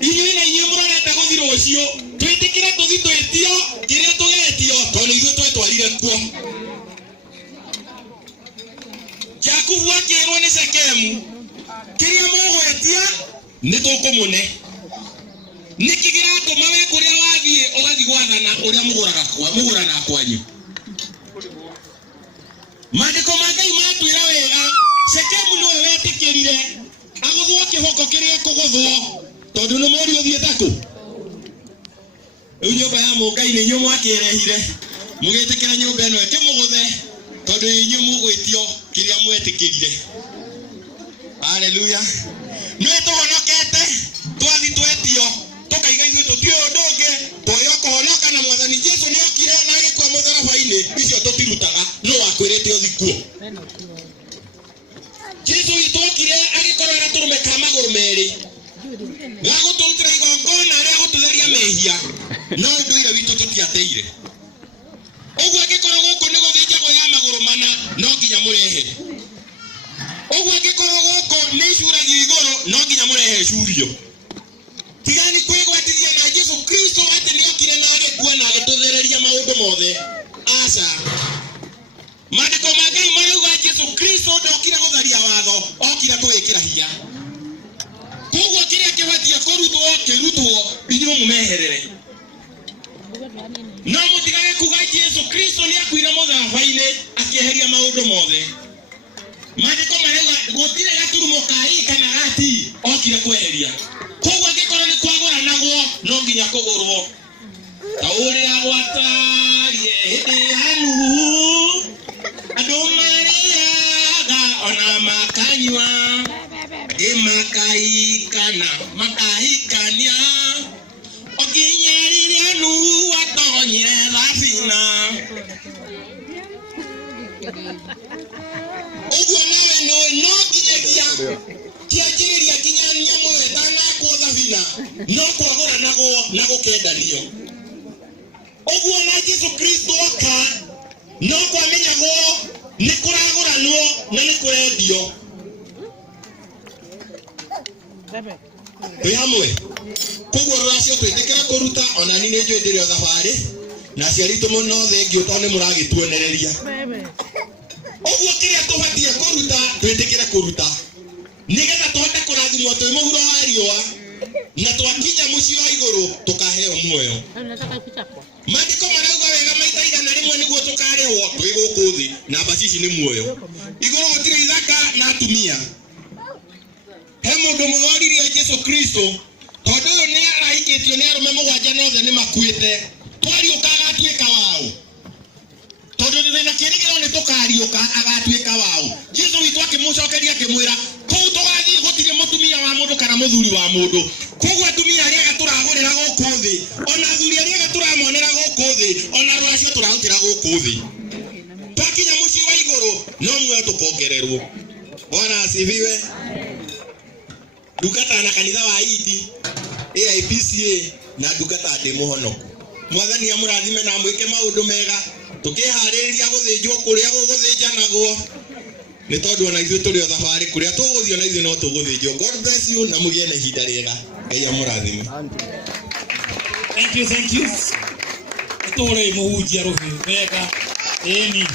Inyu ina inyu murareta guthira ucio twitikire tuthito etio kiria tugetio tondu ithu twetwarire kuo. Jakubu akirwo ni Shekemu kiria mugwetia ni tukumune nikigira atuma we kuria wathie ugathi gwathana uria mugurana kwanyu. Maandiko ma Ngai matwira wega Shekemu niwe wetikirire aguthwo kihoko kiria kuguthwo tondu ni mori uthiete ku. Riu nyumba ya Mungai ni nyu mwakirehire mugitikira nyumba eno ikimuguthe tondu inyu mugwitio kiria mwetikirire. Haleluya. Nwe tuhonokete twathi twetio tukaiga ithu tutio ndungi toyo kuhonoka na mwathani Jesu ni okire na agikwa mutharabaini icio tutirutaga no wakwirite uthikuo. Jesu itokire agikorera turume ka maguru meri gagututira igongona ria gututheria mehia no nduire witu tutiateire. Ogwo agikoro guku ni guthinjagwo ya maguru mana no nginya murehe. Ogwo agikoro guku ni icuragio iguru no nginya murehe curio. Tigani kwigwatithia na Jesu Kristo ati ni okire na agikua na agituthereria maundu mothe. Aca. Maandiko ma Ngai marauga Jesu Kristo ndokire gutharia watho okire kwikira hinya. Koguo kiria kibatie kurutwo inyu mumeherere. No mutigage kuga Jesu Kristo ni akwira muthabaini akieheria maundu mothe. Maandiko marauga gutire gaturumo kai kana gati okire kweheria. Koguo angikora ni kwagura nagwo no nginya kugurwo. Ta uria gwatarie hindi hanu andu mariaga ona makanywa makahikania okinyeriria nu watonyire thafina. Ogwo nawe no nginyagia kianjiriria kinyania mwe dana kwa thafina no kwagura nagwo na gukendanio. Ogwo na Jesu Kristo oka no kwamenyagwo ni kuraguranwo na ni kurendio. Hamwe koguo ruracio twitikira kuruta ona ni njui ndirio thabari na ciaritu muno thengio tondu ni muragituonereria. Ogwo kiria tubatie kuruta twitikire kuruta nigetha tuhote kurathimwo twi muhuro wa riua na twakinya mucio wa iguru tukaheo muoyo. Maandiko marauga wega maita igana rimwe niguo tukarehwo twi guku thi na bacici ni muoyo. Iguru gutire ithaka na atumia. He mundu muthoririe Jesu Kristo tondu uyu ni arahikitio ni arume mugwanja nothe ni makuite twariuka agatuika wao tondu thina kirigiro ni tukariuka agatuika wao. Jesu witu akimucokeria akimwira kuu tugathi gutire mutumia wa mundu kana muthuri wa mundu. Koguo atumia aria gaturagurira guku thi ona athuri aria gaturamonera guku thi ona rwacio turarutira guku thi twakinya mucio wa iguru no muoyo tukongererwo. Bwana asifiwe. Dukata na kanitha wa Idi AIPCA na dukata ati muhonoku. Mwathani amurathime na mwike maundu mega tukihariria guthinjwo kuria guguthinja nagwo ni tondu ona ithu turi thabari kuria tuguthio na ithu no tuguthinjwo. God bless you na mugie na ihinda riega. Ngai amurathime. Thank you. Tore muhunjia ruhi wega eni.